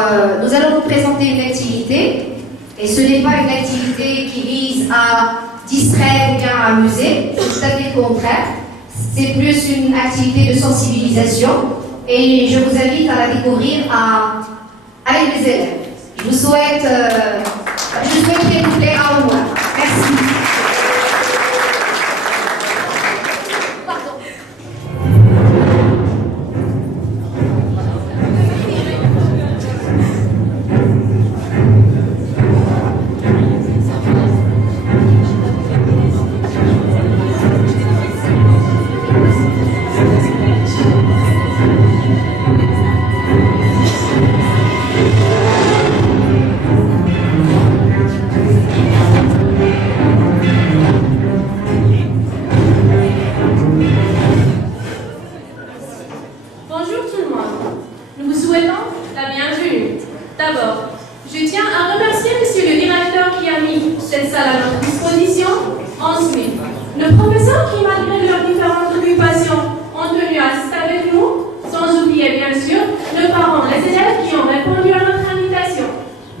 Nous allons vous présenter une activité, et ce n'est pas une activité qui vise à distraire ou bien à amuser, c'est tout à fait le contraire. C'est plus une activité de sensibilisation, et je vous invite à la découvrir avec les élèves. Je vous souhaite qu'elle vous plaira au moins. Merci. Bonjour tout le monde. Nous vous souhaitons la bienvenue. D'abord, je tiens à remercier Monsieur le directeur qui a mis cette salle à notre disposition. Ensuite, nos professeurs qui, malgré leurs différentes occupations, ont tenu à assister avec nous, sans oublier bien sûr nos parents, les élèves qui ont répondu à notre invitation.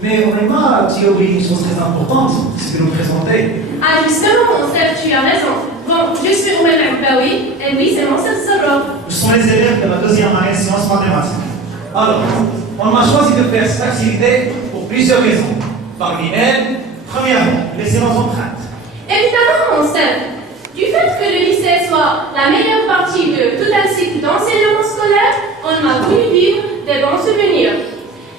Mais vraiment, tu as oublié une chose très importante, c'est de nous présenter. Ah justement, mon chef, tu as raison. Bon, je suis Oumed Baoui, et oui, c'est mon chef Soror. Nous sommes les élèves de la deuxième année sciences mathématiques. Alors, on a choisi de faire cette activité pour plusieurs raisons. Parmi elles, premièrement, laisser nos empreintes. Évidemment, mon chef. Du fait que le lycée soit la meilleure partie de tout un cycle d'enseignement scolaire, on a voulu vivre des bons souvenirs.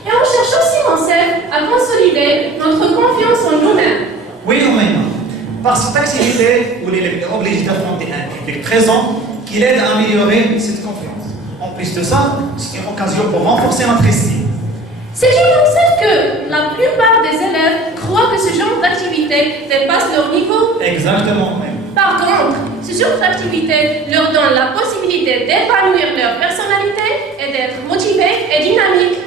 Et on cherche aussi, mon chef, à consolider notre confiance en nous-mêmes. Oui, Oumed. Par cette activité où l'élève est obligé d'affronter un public présent, qui l'aide à améliorer cette confiance. En plus de ça, c'est une occasion pour renforcer notre estime. C'est juste mon chef que la plupart des élèves croient que ce genre d'activité dépasse leur niveau. Exactement, Oumed. Par contre, ce genre d'activité leur donne la possibilité d'épanouir leur personnalité et d'être motivés et dynamiques.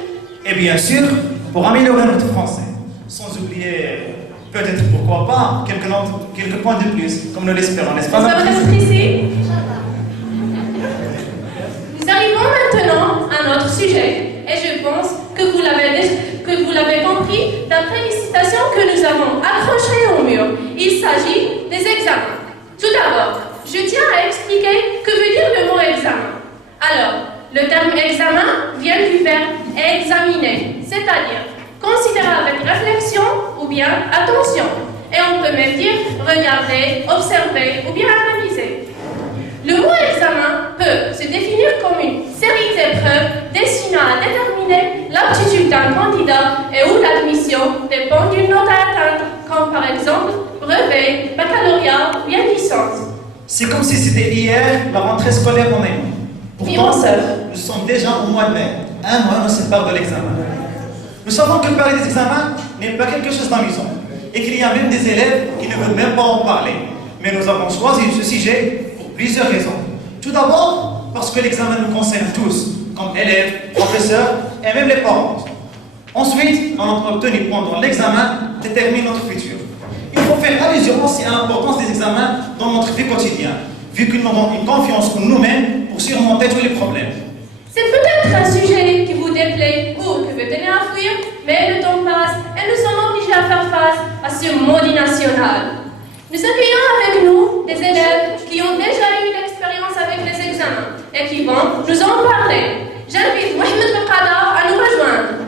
Et bien sûr, pour améliorer notre français, sans oublier, peut-être pourquoi pas, quelques points de plus, comme nous l'espérons, n'est-ce pas, Madame maîtresse? ici. Nous arrivons maintenant à notre sujet, et je pense que vous l'avez compris d'après les citations que nous avons accrochées au mur. Il s'agit des examens. Tout d'abord, je tiens à expliquer que veut dire le mot examen. Alors, le terme examen vient du verbe examiner, c'est-à-dire considérer avec réflexion ou bien attention. Et on peut même dire regarder, observer ou bien analyser. Le mot examen peut se définir comme une série d'épreuves destinant à déterminer l'aptitude d'un candidat et où l'admission dépend d'une note à atteindre, comme par exemple brevet, baccalauréat ou bien licence. C'est comme si c'était hier la rentrée scolaire en mai. Pourtant, nous sommes déjà au mois de mai. Un mois nous sépare de l'examen. Nous savons que parler des examens n'est pas quelque chose d'amusant et qu'il y a même des élèves qui ne veulent même pas en parler. Mais nous avons choisi ce sujet pour plusieurs raisons. Tout d'abord, parce que l'examen nous concerne tous, comme élèves, professeurs et même les parents. Ensuite, notre obtenu pendant l'examen détermine notre futur. Il faut faire allusion aussi à l'importance des examens dans notre vie quotidienne, vu qu'ils nous donnent une confiance en nous-mêmes pour surmonter tous les problèmes. C'est peut-être un sujet qui vous déplaît ou que vous tenez à fuir, mais le temps passe et nous sommes obligés à faire face à ce maudit national. Nous accueillons avec nous des élèves qui ont déjà eu l'expérience avec les examens et qui vont nous en parler. J'invite Mohamed Belkada à nous rejoindre.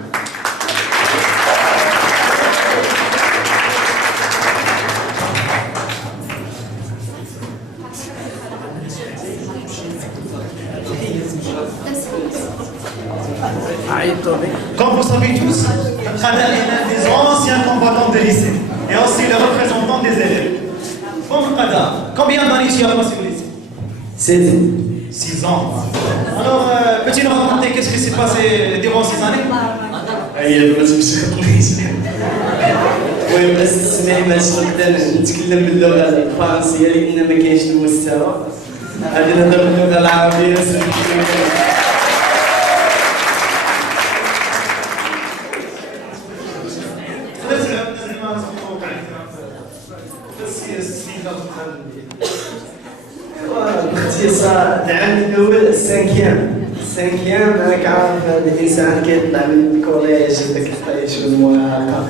Comme vous savez tous, Khada est l'un des anciens combattants de lycée et aussi le représentant des élèves. Bon, Khada, combien d'années tu as passé au lycée? 6 ans. 6 ans. Alors, peux-tu nous raconter qu'est-ce qui s'est passé durant ces années? هي دابا تمشي المهم بس تسمعي باش نقدر نتكلم باللغه الفرنسيه لان ما كاينش المستوى غادي نهضر باللغه العربيه باختصار العام الاول السانكيام السانكيام راك عارف الانسان كيطلع من الكوليج داك الطيش والمراهقه.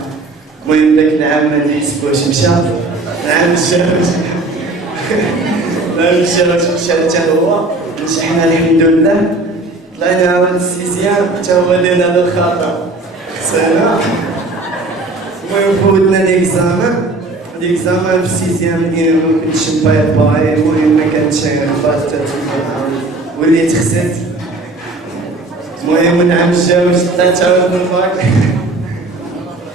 المهم داك العام ما نحسبوش مشى، العام الجاوج العام الجاوج مشى حتى هو، نجحنا الحمد لله، طلعنا عاود السيزيام حتى هو لينا للخطر سنه. المهم فوتنا ليكزامان في السيزيام لقينا ما كنتش باي، المهم ما كانتش اخبار حتى وليت خسرت. المهم العام الجاوج طلعت عاود من الفاك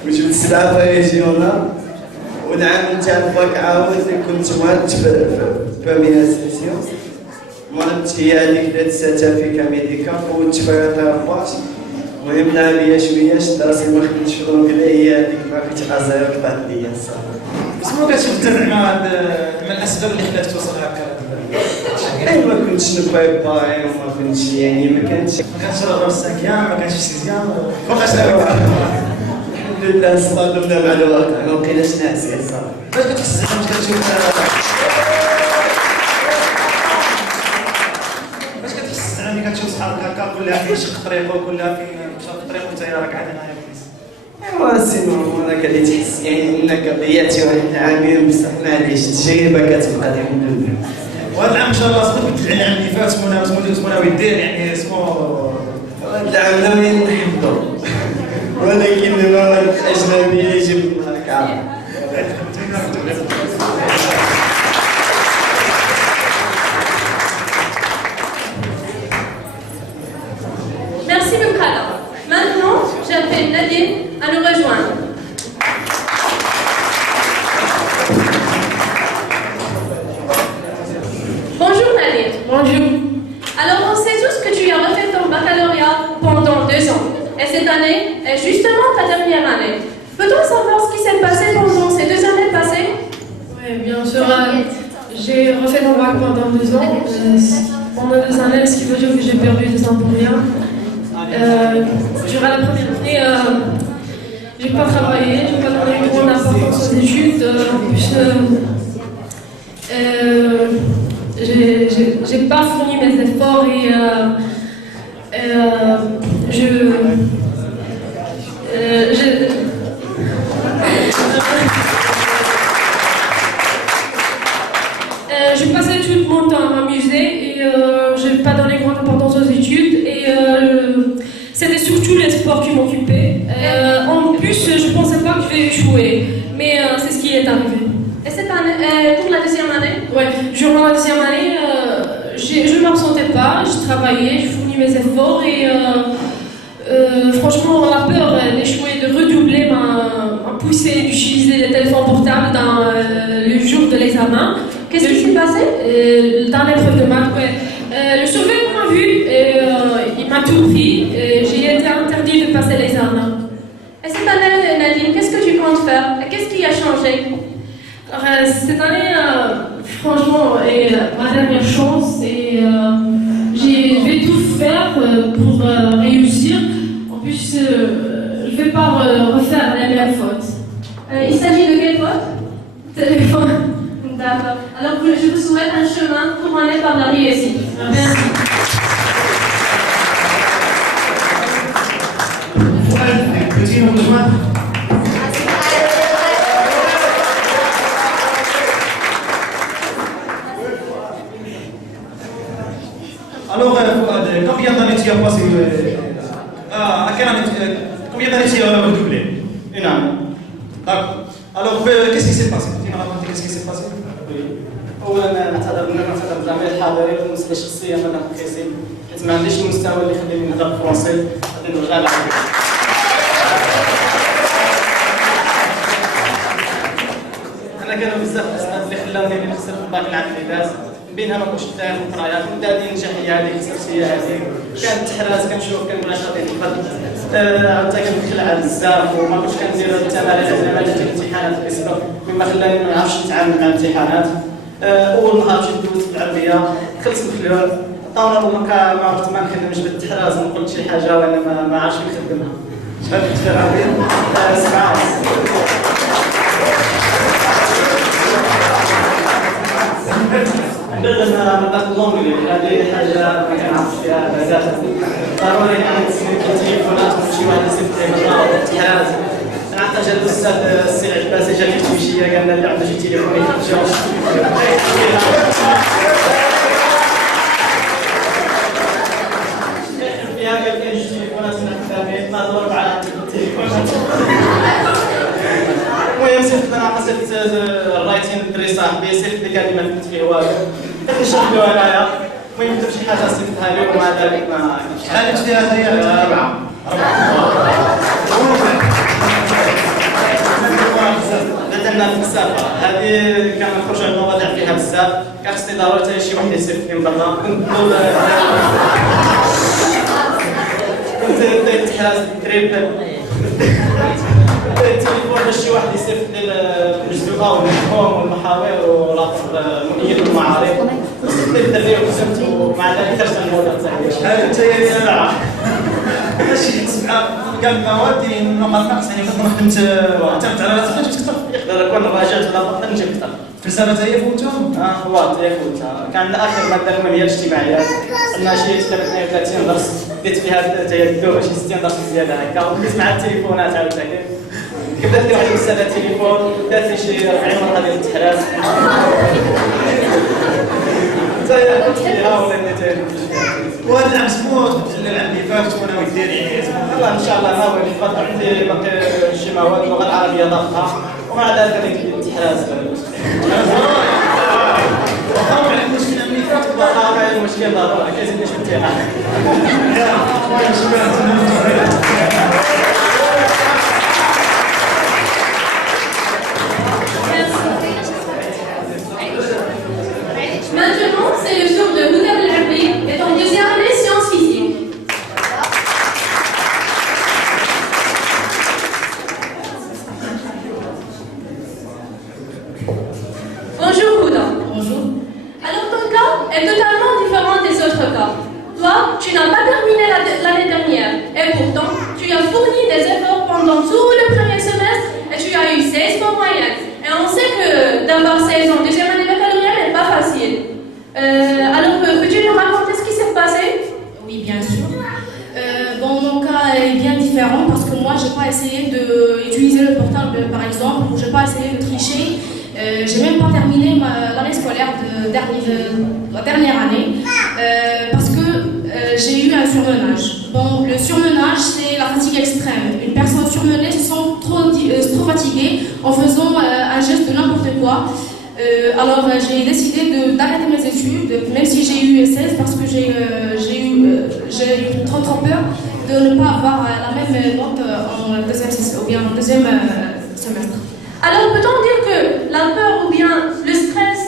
وجبت 7 ريجيونال، والعام تاع الفاك عاود كنت مرضت في بروميير سيسيون، مرضت هي هذيك دات ساتافيكا ميديكا، فوتت فيها طراباج. المهم لعب ليا شويه شد راسي ما خدمتش في الانجلي، هي هذيك ما كنت عازير قطعت ليا الصراحه. شنو كتشوف زعما من الاسباب اللي خلاتك توصل هكا؟ ما كنتش نبريباري وما كنتش يعني ما كانش راه السانكيام، ما كانش السيزيام، فوقاش دابا؟ الحمد لله صادمنا مع الواقع، ما بقيناش ناسي الصراحه. فاش كتحس زعما ملي كتشوف صحابك هكا كل واحد يشق طريقه وكل واحد مشى في طريقه وانت راك قاعد هنايا في ايوا سي نورمال راك غادي تحس يعني انك ضيعتي واحد العامين، بصح معليش التجربه كتبقى الحمد لله. وهذا العام ان شاء الله سمو تبدل على العام اللي فات، سمو ناوي دير يعني سمو هذا العام ناويين نحفظو، ولكن المواد الاجنبيه يجب راك عارف. Merci Mukala. Maintenant, j'appelle Nadine à nous rejoindre. Bonjour Nadine. Bonjour. Alors on sait tous que tu as refait ton baccalauréat pendant 2 ans. Et cette année est justement ta dernière année. Peut-on savoir ce qui s'est passé pendant ces 2 années passées? Oui, bien sûr. J'ai refait mon bac pendant 2 ans. Pendant 2 années, ce qui veut dire que j'ai perdu 2 ans pour rien. Durant la première année, j'ai pas travaillé, j'ai pas donné une grande importance aux études. En plus, j'ai pas fourni mes efforts et j'ai passé tout mon temps à m'amuser et j'ai pas donné grande importance aux études et c'était surtout les sports qui m'occupaient. En plus, je pensais pas que je vais échouer, mais c'est ce qui est arrivé. Et cette année, pour la deuxième année? Ouais, durant la deuxième année, je ne m'absentais pas, je travaillais, je fournis mes efforts et franchement, la peur d'échouer, de redoubler m'a poussé d'utiliser les téléphones portables dans le jour de l'examen. Qu'est-ce qui s'est passé? Dans l'épreuve de maths, ouais. Le surveillant m'a vu et il m'a tout pris. J'ai été interdit de passer l'examen. Et cette année, Nadine, qu'est-ce que tu comptes faire? Qu'est-ce qui a changé? Alors, cette année, franchement, est ma dernière chance et je vais tout faire pour réussir. En plus, je ne vais pas refaire la même faute. Il s'agit de quelle faute? Téléphone. D'accord. Alors, je vous souhaite un chemin couronné par la réussite. Merci. Peux-tu nous rejoindre? Alors, combien d'années tu as passé à quelle année combien d'années tu as redoublé? Une année. D'accord. Alors, qu'est-ce qui s'est passé? Tu m'as raconté qu'est-ce qui s'est passé? اولا نعتذر جميع الحاضرين بالنسبه شخصيا انا مقيسين حيت ما عنديش المستوى اللي يخليني نهضر فرونسي غادي نرجع لها. انا كانوا بزاف الاسباب اللي خلاوني نخسر في الباك العام اللي داز، بينها ما كنتش نتايق في القرايات، من هذه نجح هي هذه خسرت هي هذه، كانت تحراز كنشوف كنقول اش غادي نفضل، عاودت كنخلع بزاف وما كنتش كندير التمارين زعما جات الامتحانات بسبب مما خلاني ما نعرفش نتعامل مع الامتحانات. اول نهار جيت دوزت في العربيه دخلت مخلوع طاوله ما عرفت ما نخدمش بالتحراز، ما قلت شي حاجه وانا ما عرفتش نخدمها. شحال كنت في العربيه؟ 7. بدنا نبدا اللونجلي هذه حاجه ما كنعرفش فيها بزاف ضروري يعني التليفونات شي واحد يسد تليفون الاتحاد نعطي جا الاستاذ السي عباس جا في التمشيه قال لنا عنده شي تليفون يتمشى فيها قال كاين شي تليفونات خدامين نضرب على التليفونات المهم صيفط انا قصدت الرايتين الدري صاحبي صيفط لي كلمه ما فهمت فيه والو نشرحوا انايا المهم درت شي حاجه صيفطها لهم ومع ذلك ما شحال قلت فيها هي؟ 4 بدلنا في السالفه هذه كنخرجوا على المواضيع فيها بزاف كنخصني ضروري حتى شي واحد يصيفط لي من برا كنت بديت تحراس التريب التليفون باش شي واحد يصيفط لي الجدوى والنحوم والمحاور والمؤيد والمعارف وصلت لي الدري وقسمت ومع ذلك خرجت من الموضوع تاعي شحال انت يا 7 ماشي 7 كاع المواد النقط نقص يعني كنت خدمت اعتمدت على راسك باش تكثر يقدر يكون راجعت ولا بطل نجيب اكثر فلسفه هي فوتهم هو تيفوتها كان اخر ماده المهم هي الاجتماعيات عندنا شي 32 درس ديت فيها حتى هي الدوره شي 60 درس زياده هكا وديت مع التليفونات عاوتاني كبدات لي واحد الاستاذه التليفون دات لي شي 40 ورقه ديال التحراس حتى كنت فيها ولا نتايا وهذا العام سموت بدل العام اللي فات وانا ودير يعني والله ان شاء الله ناوي الفتره عندي باقي شي مواد اللغه العربيه ضافتها ومع ذلك التحراس وقعوا على المشكله اللي فات وقع المشكل ضروري كيزيدني شي امتحان Maintenant, c'est le tour de Houda Belharbi, est en deuxième année sciences physiques. Bonjour Houda. Bonjour. Alors ton cas est totalement différent des autres cas. Toi, tu n'as pas terminé l'année dernière et pourtant, tu as fourni des efforts pendant tout le premier semestre et tu as eu 16 en moyenne. Et on sait que d'avoir 16 en deuxième année baccalauréat n'est pas facile. Alors, peux-tu nous raconter ce qui s'est passé? Oui, bien sûr. Bon, mon cas est bien différent parce que moi, je n'ai pas essayé d'utiliser le portable, par exemple, ou je n'ai pas essayé de tricher. J'ai même pas terminé l'année scolaire de la dernière année parce que j'ai eu un surmenage. Bon, le surmenage, c'est la fatigue extrême. Une personne surmenée se sent trop fatiguée en faisant un geste de n'importe quoi. Alors j'ai décidé d'arrêter mes études, même si j'ai eu 16, parce que j'ai eu trop peur de ne pas avoir la même note en deuxième semestre. Alors, peut-on dire que la peur ou bien le stress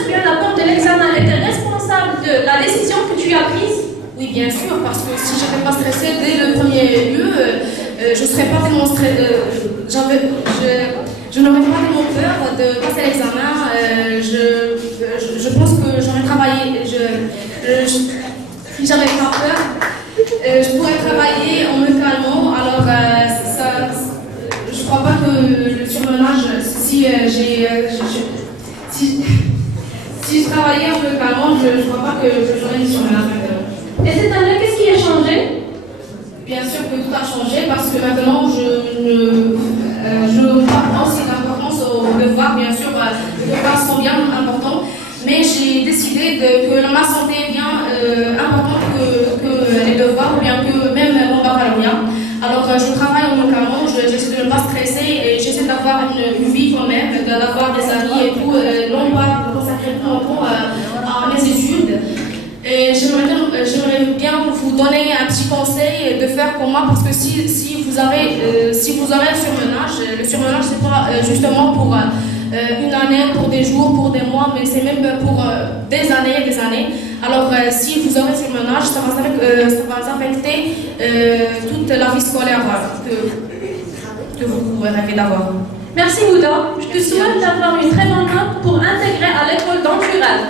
ou bien la peur de l'examen était responsable de la décision que tu as prise? Oui, bien sûr, parce que si je n'étais pas stressée dès le premier lieu, je ne serais pas tellement stressée. Je n'aurais pas tellement peur de passer l'examen. Je pense que j'aurais travaillé. Si j'avais pas peur, je pourrais travailler en me calmant. Alors, je ne crois pas que le surmenage, si je travaillais en me calmant, je ne crois pas que j'aurais une surmenage maintenant. Et cette année, qu'est-ce qui a changé? Bien sûr que tout a changé parce que maintenant je ne donne pas aussi d'importance aux devoirs. Bien sûr, les devoirs sont bien importants, mais j'ai décidé que ma santé est bien importante que les devoirs ou bien que même mon baccalauréat. Alors je travaille en me calmant, j'essaie de ne pas stresser et j'essaie d'avoir une vie quand même, d'avoir des amis et tout, non pas consacrer tout mon temps à mes études. Et j'aimerais bien vous donner un petit conseil de faire comme moi parce que si vous avez un surmenage, le surmenage c'est pas justement pour une année, pour des jours, pour des mois, mais c'est même pour des années et des années. Alors si vous avez un surmenage, ça va affecter toute la vie scolaire que vous rêvez d'avoir. Merci Houda, je te souhaite d'avoir une très bonne note pour intégrer à l'école dont tu rêves.